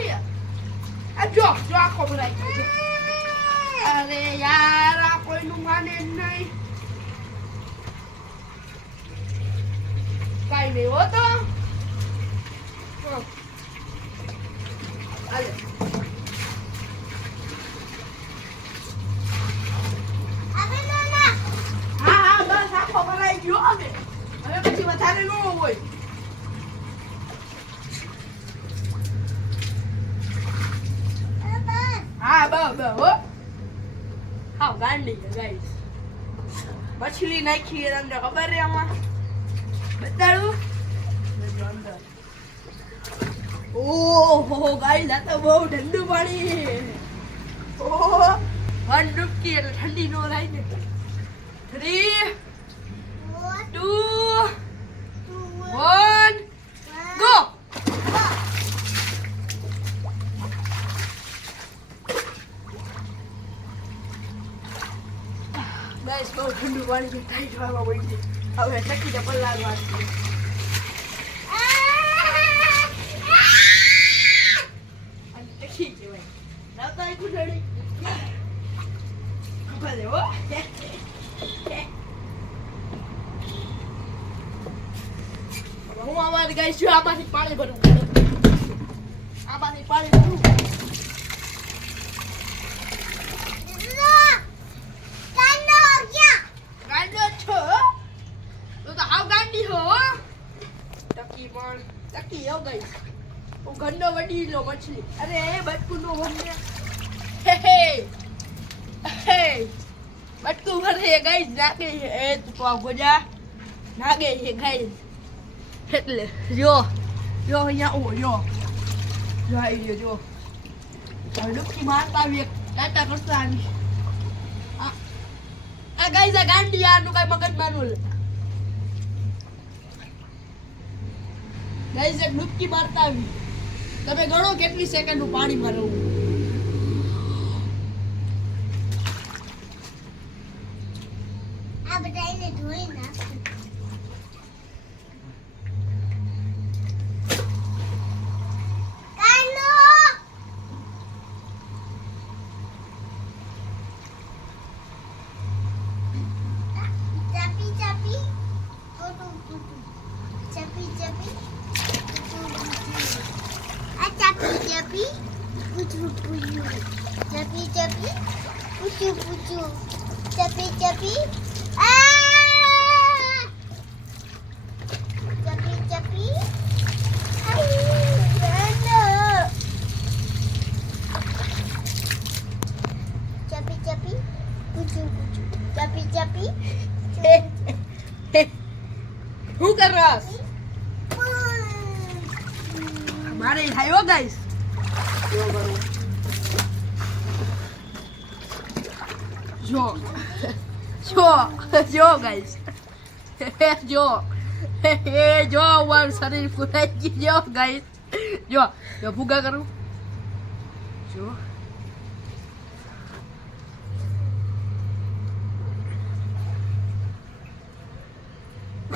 હે આ જો આખો ભરાઈ ગયો છે. અરે યાર આ કોઈનું માને જ નહીં. કાઈ નહીં હો તો હાલે હા બસ આખો ભરાઈ ગયો હવે પછી વધારે ન હોય. હા બસ હો હા ગાંડી છે ગાઈસ. મછલી નાખી તમને ખબર છે આમાં બતાડું. ઓહો ગાઈસ આ તો બહુ ઠંડુ પાણી. ઓહો વન ડૂબકી એટલે ઠંડી નો થાય ને. 3 2 1 ગો. ગાઈસ બહુ ઠંડુ પાણી છે. ટાઈટ વાળવા પડી હવે ચકીને પલાળવા છે. ચકી કહેવાય રાતા એક ઉડાડી ભલે હો. હું આમાં ગાઈસ જો આમાંથી પાણી ભરું. આમાંથી પાણી ભરું. ચકી હો ગઈ હું ઘરનો વડીલો મછલી. અરે બટકું નો ભરે હે બટકું ભરે ગઈ નાગે એ તું ગોજા નાગે છે ગઈ એટલે જો અહીંયા ઓ જો આવી ગયો જો ડુબકી મારતા આવી ટાટા કરતા આવી. આ ગઈ છે ગાંડી આનું કઈ મગજ માનું ગાઈસ એક ડૂબકી મારતા આવી. તમે ગણો કેટલી સેકન્ડનું પાણીમાં રહું. આ બધાને ધોઈ નાખ. કાનો ચાપી ચાપી ટોટો ચાપી ચાપી Chapi, pucu pucu, chapi chapi, pucu pucu, chapi chapi, chapi chapi, chapi chapi, pucu pucu, chapi chapi. હું કરસ મારે આવ્યો ગાઈસ. જો ગાઈસ જો મારું શરીર ફૂલાઈ ગયું. ગાઈસ જો ભૂગા કરું જો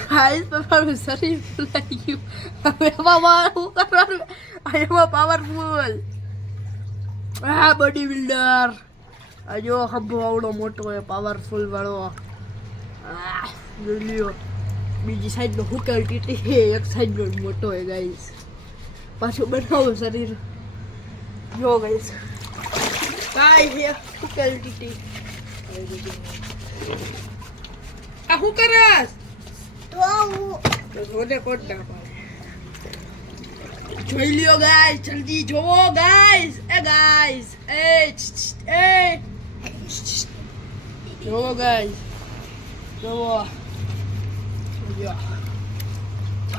ગાઈસ મારું શરીર ફૂલાઈ ગયું. હવે એમાં શું કરવાનું એમાં પાવરફુલ બોડી બિલ્ડર જો ખંભો આવડો મોટો હોય પાવરફુલ વાળો. બીજી સાઈડ નો હુકેલ ટીટી એક સાઈડ નો મોટો હોય ગાઈસ. પાછું બનાવો શરીર જો ગાઈસ કાઈ હે હુકેલ ટીટી. આ હું કરસ રોડે કોટ ના પાડે. જોઈ લ્યો ગાઈસ જલ્દી જોવો ગાઈસ. જોવો ગાઈસ જોવો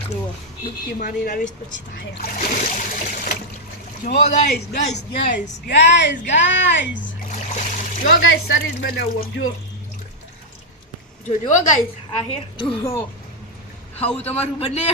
ડૂબકી મારીને આવીશ પછી થાય. જો ગાઈસ જો ગાઈસ શરીર બનાવવું જો ગાઈસ આ હે હાઉ તમારું બને.